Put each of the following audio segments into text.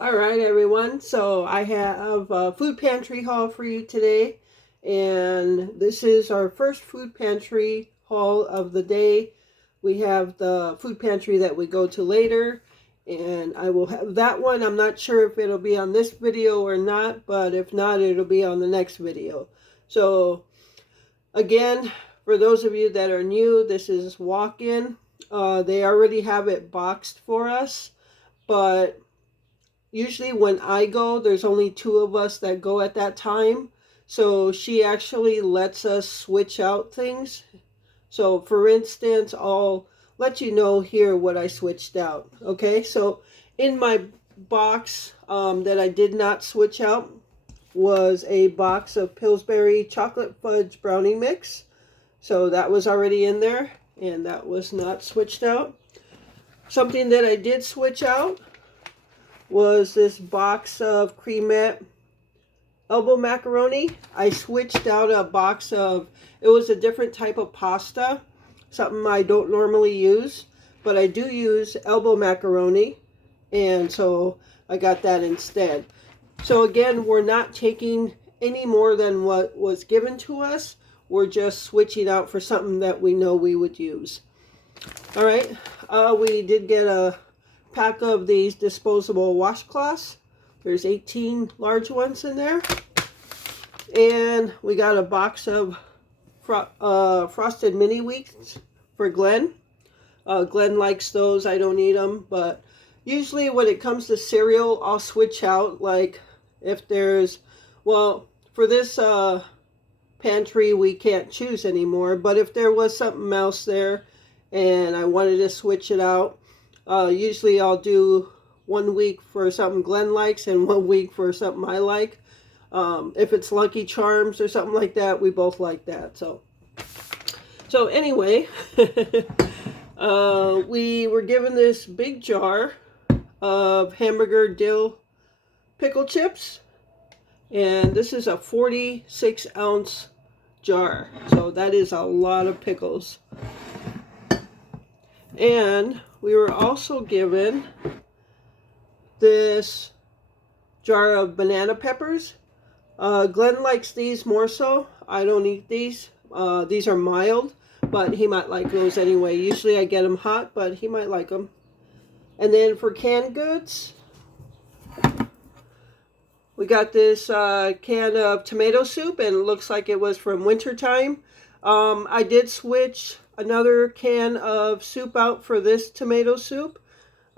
All right, everyone. So I have a food pantry haul for you today. And this is our first food pantry haul of the day. We have the food pantry that we go to later. And I will have that one. I'm not sure if it'll be on this video or not. But if not, it'll be on the next video. So again, for those of you that are new, this is walk-in. They already have it boxed for us. But usually when I go, there's only two of us that go at that time. So she actually lets us switch out things. So for instance, I'll let you know here what I switched out. Okay, so in my box that I did not switch out was a box of Pillsbury chocolate fudge brownie mix. So that was already in there and that was not switched out. Something that I did switch out was this box of cremette elbow macaroni. I switched out a box of, it was a different type of pasta, something I don't normally use, but I do use elbow macaroni, and so I got that instead. So again, we're not taking any more than what was given to us. We're just switching out for something that we know we would use. All right, we did get a pack of these disposable washcloths. There's 18 large ones in there. And we got a box of frosted mini wheats for Glenn. Glenn likes those. I don't eat them. But usually when it comes to cereal, I'll switch out. Like if there's, well, for this pantry, we can't choose anymore. But if there was something else there and I wanted to switch it out, usually I'll do 1 week for something Glenn likes and 1 week for something I like. If it's Lucky Charms or something like that, we both like that. So anyway, we were given this big jar of hamburger dill pickle chips. And this is a 46-ounce jar. So that is a lot of pickles. And we were also given this jar of banana peppers. Glenn likes these more so. I don't eat these. These are mild, but he might like those anyway. Usually I get them hot, but he might like them. And then for canned goods, we got this can of tomato soup, and it looks like it was from wintertime. I did switch another can of soup out for this tomato soup.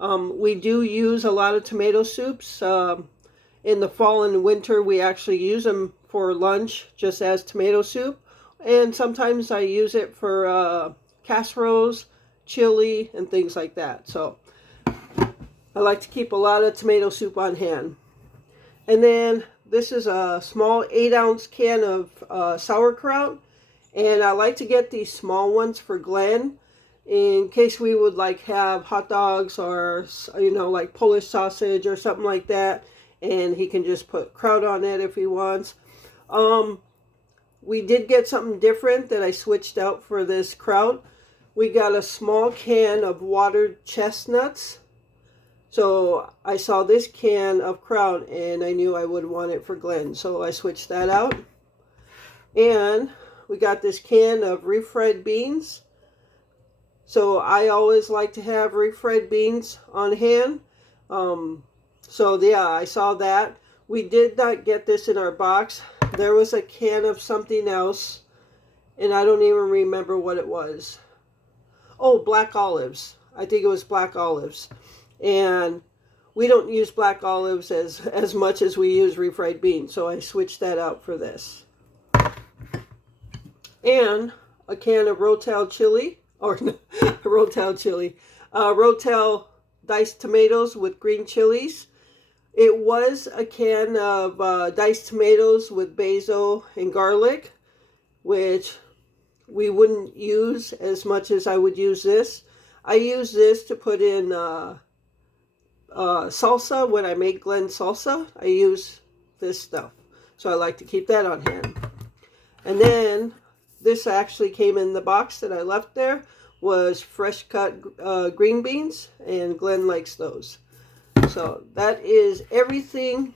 We do use a lot of tomato soups. In the fall and winter, we actually use them for lunch just as tomato soup. And sometimes I use it for casseroles, chili, and things like that. So I like to keep a lot of tomato soup on hand. And then this is a small 8-ounce can of sauerkraut. And I like to get these small ones for Glenn in case we would like have hot dogs or, like Polish sausage or something like that. And he can just put kraut on it if he wants. We did get something different that I switched out for this kraut. We got a small can of watered chestnuts. So I saw this can of kraut and I knew I would want it for Glenn. So I switched that out. And we got this can of refried beans. So I always like to have refried beans on hand. So yeah, I saw that. We did not get this in our box. There was a can of something else, and I don't even remember what it was. Oh, black olives. I think it was black olives. And we don't use black olives as much as we use refried beans, so I switched that out for this. And a can of Rotel chili, or Rotel chili, Rotel diced tomatoes with green chilies. It was a can of diced tomatoes with basil and garlic, which we wouldn't use as much as I would use this. I use this to put in salsa. When I make Glenn salsa, I use this stuff. So I like to keep that on hand. And then this actually came in the box that I left there, was fresh cut green beans, and Glenn likes those. So that is everything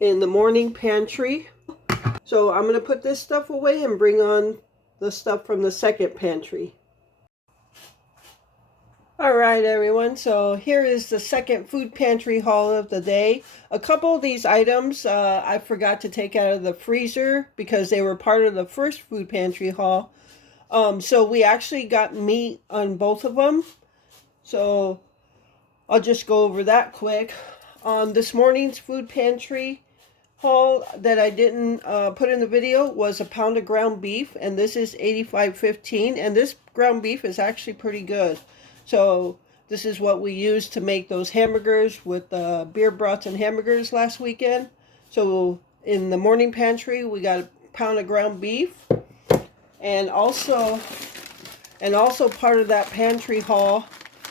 in the morning pantry. So I'm going to put this stuff away and bring on the stuff from the second pantry. All right, everyone. So here is the second food pantry haul of the day. A couple of these items I forgot to take out of the freezer because they were part of the first food pantry haul. So we actually got meat on both of them. So I'll just go over that quick. On this morning's food pantry haul that I didn't put in the video was a pound of ground beef, and this is $85.15, and this ground beef is actually pretty good. So this is what we used to make those hamburgers with beer brats and hamburgers last weekend. So in the morning pantry we got a pound of ground beef, and also part of that pantry haul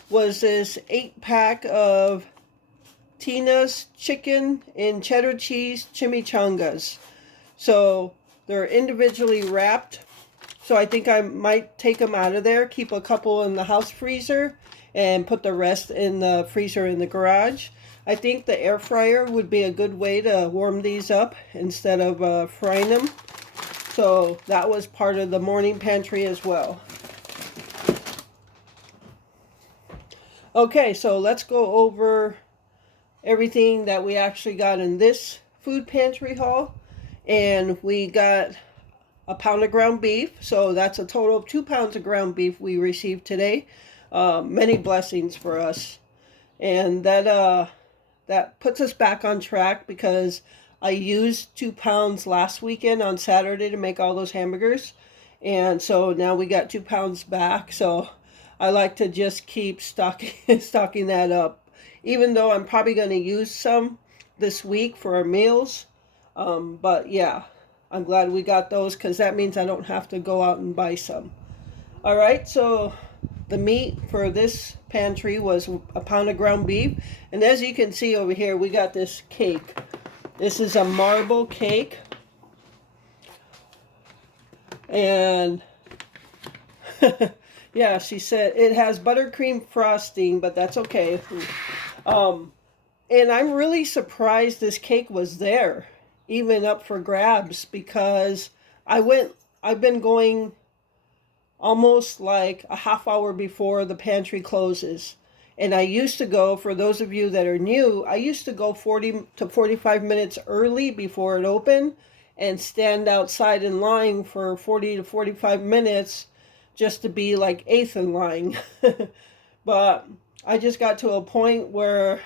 was this 8-pack of Tina's chicken and cheddar cheese chimichangas. So they're individually wrapped. So I think I might take them out of there, keep a couple in the house freezer, and put the rest in the freezer in the garage. I think the air fryer would be a good way to warm these up instead of frying them. So that was part of the morning pantry as well. Okay, so let's go over everything that we actually got in this food pantry haul. And we got a pound of ground beef, so that's a total of 2 pounds of ground beef we received today. Many blessings for us, and that puts us back on track because I used 2 pounds last weekend on Saturday to make all those hamburgers, and so now we got 2 pounds back. So I like to just keep stocking that up, even though I'm probably going to use some this week for our meals. But yeah, I'm glad we got those because that means I don't have to go out and buy some. All right, so the meat for this pantry was a pound of ground beef. And as you can see over here, we got this cake. This is a marble cake. And yeah, she said it has buttercream frosting, but that's okay. And I'm really surprised this cake was there, even up for grabs, because I've been going almost like a half hour before the pantry closes. And I used to go, for those of you that are new, I used to go 40 to 45 minutes early before it opened and stand outside in line for 40 to 45 minutes just to be like eighth in line. But I just got to a point where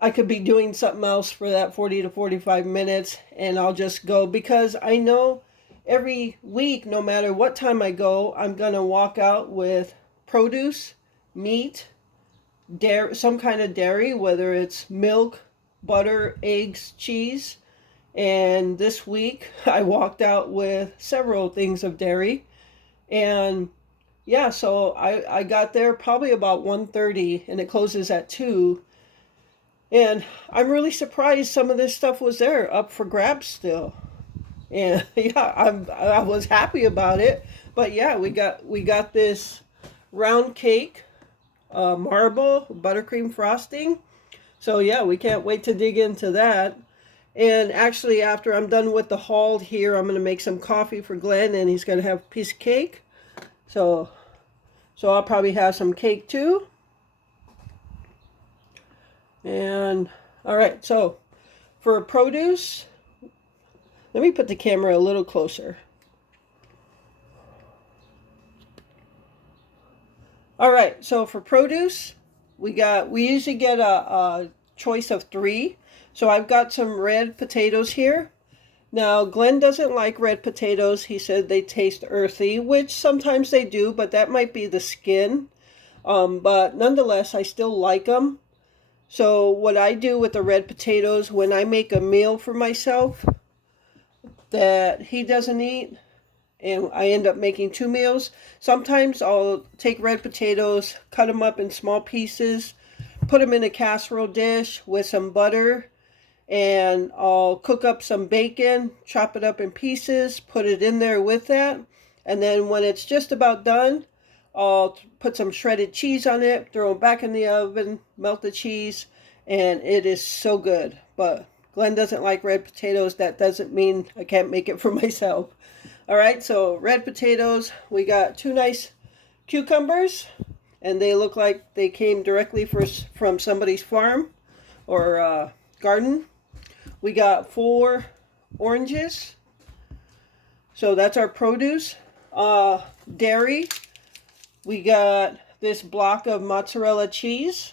I could be doing something else for that 40 to 45 minutes, and I'll just go because I know every week, no matter what time I go, I'm going to walk out with produce, meat, dairy, some kind of dairy, whether it's milk, butter, eggs, cheese. And this week I walked out with several things of dairy. And yeah, so I got there probably about 1:30, and it closes at 2. And I'm really surprised some of this stuff was there up for grabs still. And yeah, I was happy about it. But yeah, we got this round cake, marble buttercream frosting. So yeah, we can't wait to dig into that. And actually, after I'm done with the haul here, I'm gonna make some coffee for Glenn, and he's gonna have a piece of cake. So I'll probably have some cake too. And all right, so for produce, let me put the camera a little closer. All right, so for produce, we usually get a choice of 3. So I've got some red potatoes here. Now, Glenn doesn't like red potatoes. He said they taste earthy, which sometimes they do, but that might be the skin. But nonetheless, I still like them. So what I do with the red potatoes, when I make a meal for myself that he doesn't eat, and I end up making 2 meals, sometimes I'll take red potatoes, cut them up in small pieces, put them in a casserole dish with some butter, and I'll cook up some bacon, chop it up in pieces, put it in there with that, and then when it's just about done, I'll put some shredded cheese on it, throw it back in the oven, melt the cheese, and it is so good. But Glenn doesn't like red potatoes. That doesn't mean I can't make it for myself. All right, so red potatoes. We got 2 nice cucumbers, and they look like they came directly from somebody's farm or garden. We got 4 oranges. So that's our produce. Dairy. We got this block of mozzarella cheese.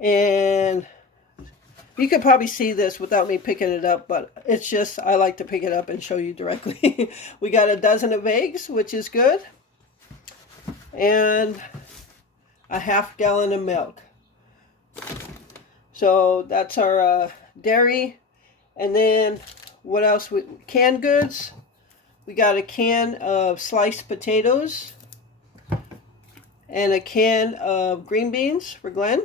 And you could probably see this without me picking it up, but it's just, I like to pick it up and show you directly. We got a dozen of eggs, which is good. And a half gallon of milk. So that's our dairy. And then what else? Canned goods. We got a can of sliced potatoes and a can of green beans for Glenn.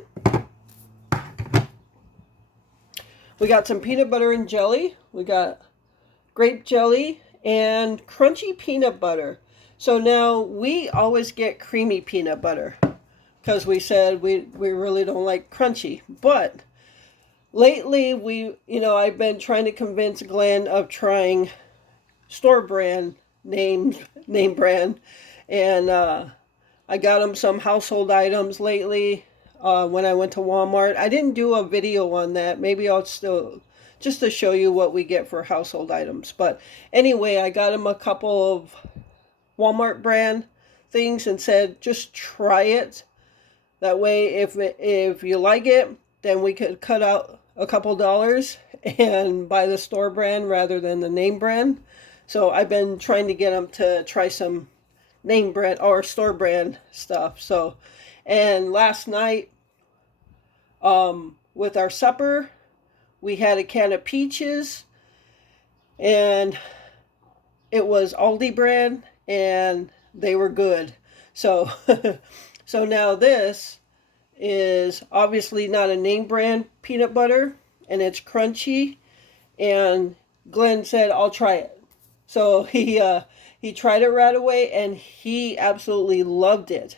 We got some peanut butter and jelly. We got grape jelly and crunchy peanut butter. So now we always get creamy peanut butter because we said we really don't like crunchy. But lately I've been trying to convince Glenn of trying store brand name brand, and I got him some household items lately when I went to Walmart. I didn't do a video on that. Maybe I'll still, just to show you what we get for household items. But anyway, I got him a couple of Walmart brand things and said just try it. That way if you like it, then we could cut out a couple dollars and buy the store brand rather than the name brand. So I've been trying to get them to try some name brand or store brand stuff. So, and last night, with our supper, we had a can of peaches, and it was Aldi brand, and they were good. So, so now this is obviously not a name brand peanut butter, and it's crunchy, and Glenn said, I'll try it. So he tried it right away, and he absolutely loved it.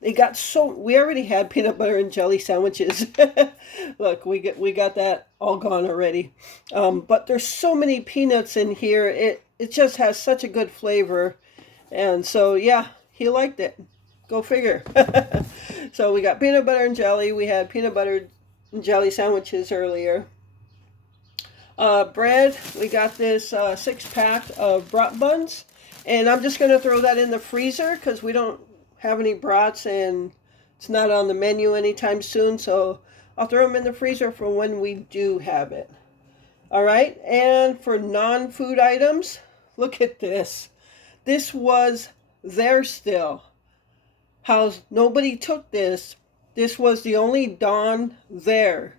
We already had peanut butter and jelly sandwiches. Look, we got that all gone already. But there's so many peanuts in here. It just has such a good flavor. And so yeah, he liked it. Go figure. So we got peanut butter and jelly. We had peanut butter and jelly sandwiches earlier. Bread, we got this 6-pack of brat buns, and I'm just going to throw that in the freezer because we don't have any brats and it's not on the menu anytime soon, so I'll throw them in the freezer for when we do have it. Alright, and for non-food items, look at this. This was there still. How nobody took this. This was the only Dawn there.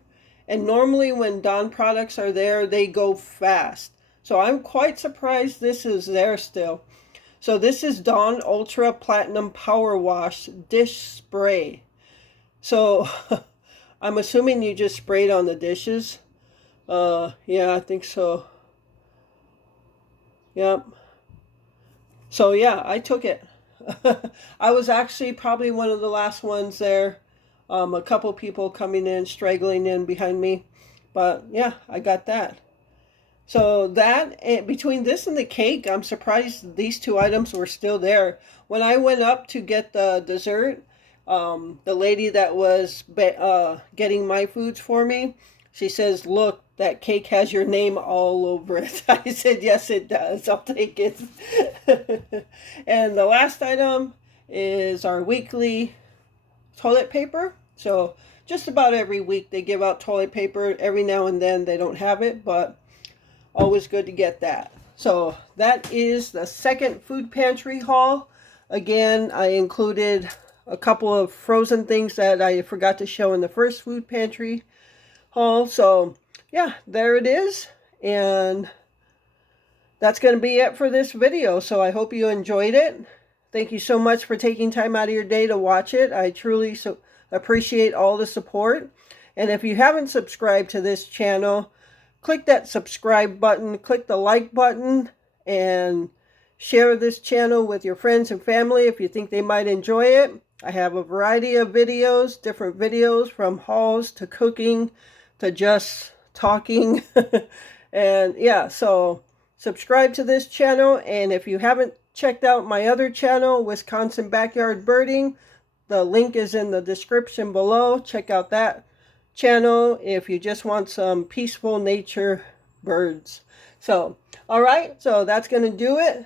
And normally when Dawn products are there, they go fast. So I'm quite surprised this is there still. So this is Dawn Ultra Platinum Power Wash Dish Spray. So I'm assuming you just sprayed on the dishes. Yeah, I think so. Yep. So yeah, I took it. I was actually probably one of the last ones there. A couple people coming in, straggling in behind me. But yeah, I got that. So that, between this and the cake, I'm surprised these 2 items were still there. When I went up to get the dessert, the lady that was getting my foods for me, she says, look, that cake has your name all over it. I said, yes, it does. I'll take it. And the last item is our weekly toilet paper. So just about every week they give out toilet paper. Every now and then they don't have it, but always good to get that. So that is the second food pantry haul. Again, I included a couple of frozen things that I forgot to show in the first food pantry haul. So yeah, there it is. And that's going to be it for this video. So I hope you enjoyed it. Thank you so much for taking time out of your day to watch it. I truly appreciate all the support. And if you haven't subscribed to this channel, click that subscribe button, click the like button, and Share this channel with your friends and family if you think they might enjoy it. I have a variety of videos, different videos from hauls to cooking to just talking. And yeah, so subscribe to this channel. And if you haven't checked out my other channel, Wisconsin Backyard Birding, the link is in the description below. Check out that channel if you just want some peaceful nature birds. So, all right, so that's going to do it.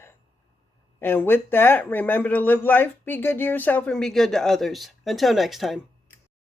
And with that, remember to live life, be good to yourself, and be good to others. Until next time.